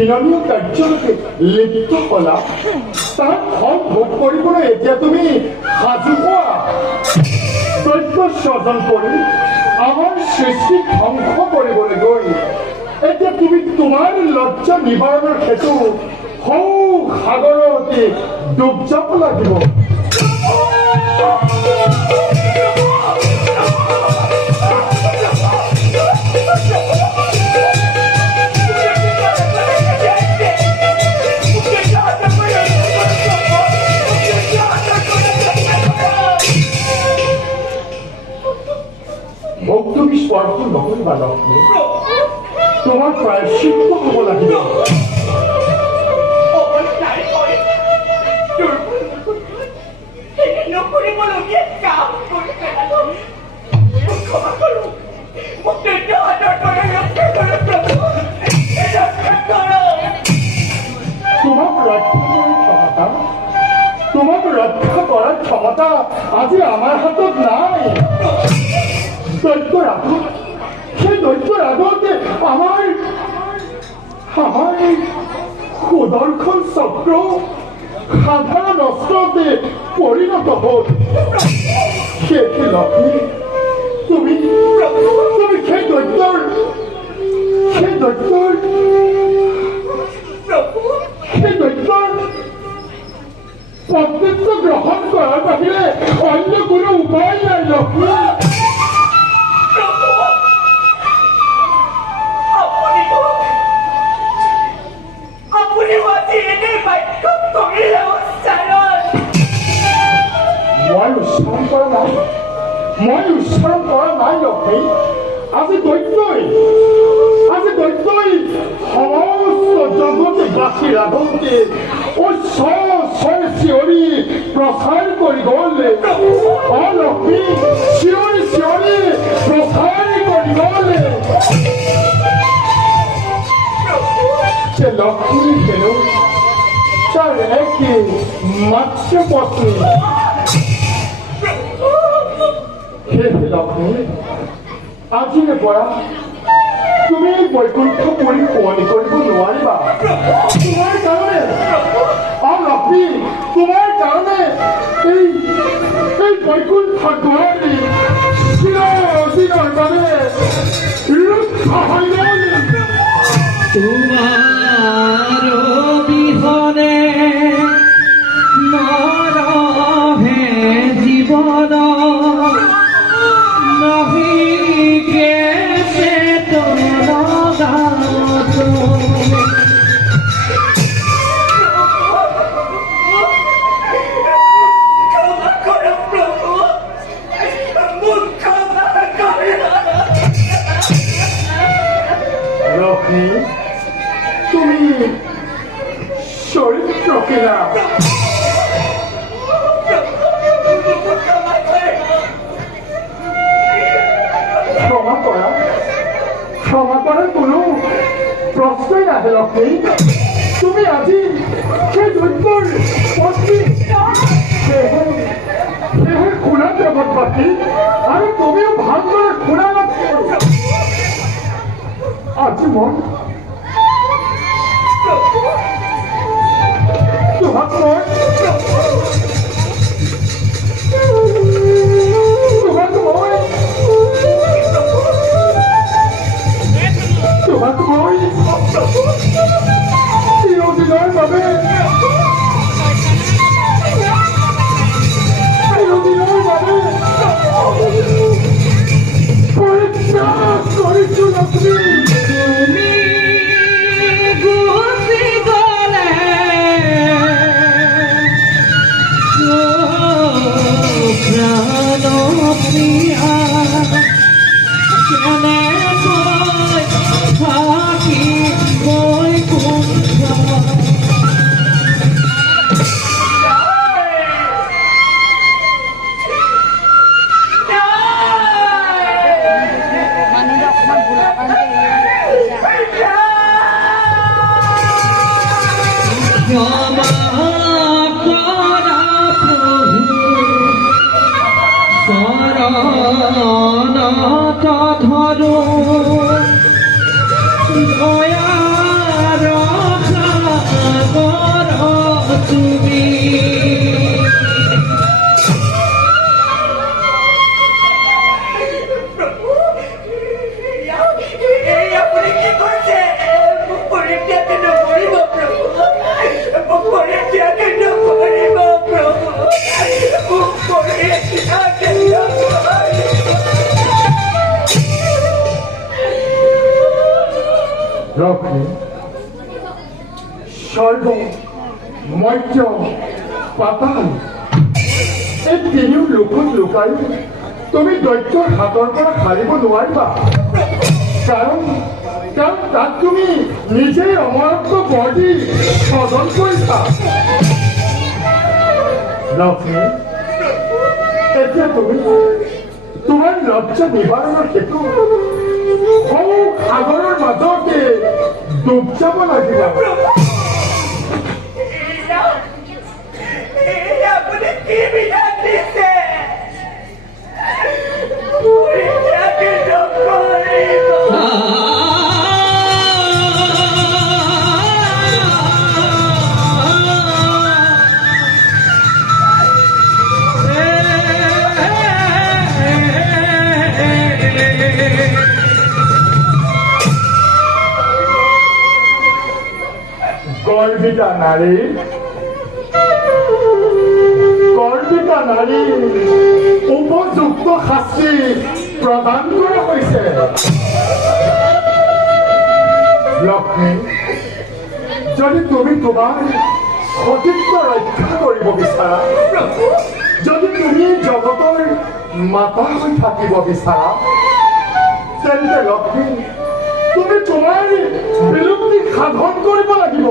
ঘৃণনীয় কাৰ্যলৈকে লিপ্ত হলা তাৰ ফল ভোগ কৰিবলৈ এতিয়া তুমি সাজু হোৱা দৈত্য স্বজন কৰি আমাৰ সৃষ্টি ধ্বংস কৰিবলৈ গৈ এতিয়া তুমি তোমাৰ লজ্জা নিবাৰণৰ হেতু সৌ সাগৰতে ডুব যাব লাগিব। মোক তুমি স্পৰ্শ নকৰিবা লক্ষ্মী, তোমাৰ প্ৰায়শ্চিত্ত হ'ব লাগিব। তোমাক ৰক্ষা কৰাৰ ক্ষমতা আজি আমাৰ হাতত নাই। দৈত্যৰ আগত সেই দৈত্যৰ আগতে আমাৰ সুদৰ্শন চক্ৰ সাধাৰণ অস্ত্ৰতে পৰিণত হ'ল। সেই লক্ষ্মী তুমি সেই দৈত্যৰ কৰ্তৃত্ব গ্ৰহণ কৰাৰ বাহিৰে অন্য কোনো উপায় নাই লক্ষ্মী। মই উচ্চাৰণ কৰা নাই লক্ষ্মী। আজি দৈত্যই সমস্ত জগতবাসী ৰাধন্তে উচ্চ চিঞৰি প্ৰচাৰ কৰি গ'ল। লক্ষ্মী চিঞৰি প্ৰচাৰ কৰি গ'ল। লক্ষ্মী হেনো তাৰ একে মাত্ৰ পত্নী। লক্ষ্মী আজিৰে পৰা তুমি বৈকুণ্ঠ পুৰী শুৱনি কৰিব নোৱাৰিবা। তোমাৰ কাৰণে লক্ষ্মী, তোমাৰ কাৰণে এই বৈকুণ্ঠ দুৱাৰী চিৰদিনৰ বাবে ৰক্ষা হৈ গ'ল। তোমাৰ বিহনে নৰহে জীৱন তুমি চৰিত্ৰ কিনা ক্ষমা কৰাৰ কোনো প্ৰশ্নই নাহে লক্ষ্মী। তুমি আজি সেই দৈত্যৰ পত্নী, সেয়েহে শুনা জগতবাসী আৰু তুমিও ভালদৰে শুনা লক্ষ্মী। আজি মই তোমাক মই চিৰদিনৰ বাবে পৰিত্যাগ কৰিছো লক্ষ্মী। ধৰো দয়াৰ তুমি এই আপুনি কি কৰিছে? মোক পৰিত্যাগ নকৰিব প্ৰভু, মোক পৰিত্যাগ নকৰিব প্ৰভু, মোক পৰিত্যাগ নকৰিব। লক্ষ্মী, স্বৰ্গ, মৰ্ত্য, পাতাল, এই তিনিও লোকত লুকাই তুমি দৈত্যৰ হাতৰ পৰা সাৰিব নোৱাৰিবা। কাৰণ তাত তুমি নিজেই অমৰত্ব বৰ্তি স্বজন কৰিছা। লক্ষ্মী, এতিয়া তুমি তোমাৰ লজ্জা নিবাৰণৰ হেতু সাগৰৰ মাজতে ডুব যাব লাগিব। আপুনি কি বিধান দিছে? পৰিত্যাগ নকৰিব। গৰ্বিতা নাৰী, উপযুক্ত শাস্তি প্ৰদান কৰা হৈছে। লক্ষ্মী, যদি তুমি তোমাৰ সতীত্ব ৰক্ষা কৰিব বিচাৰা, যদি তুমি জগতৰ মাতা হৈ থাকিব বিচাৰা, তেন্তে লক্ষ্মী তুমি তোমাৰ বিলুপ্তি সাধন কৰিব লাগিব।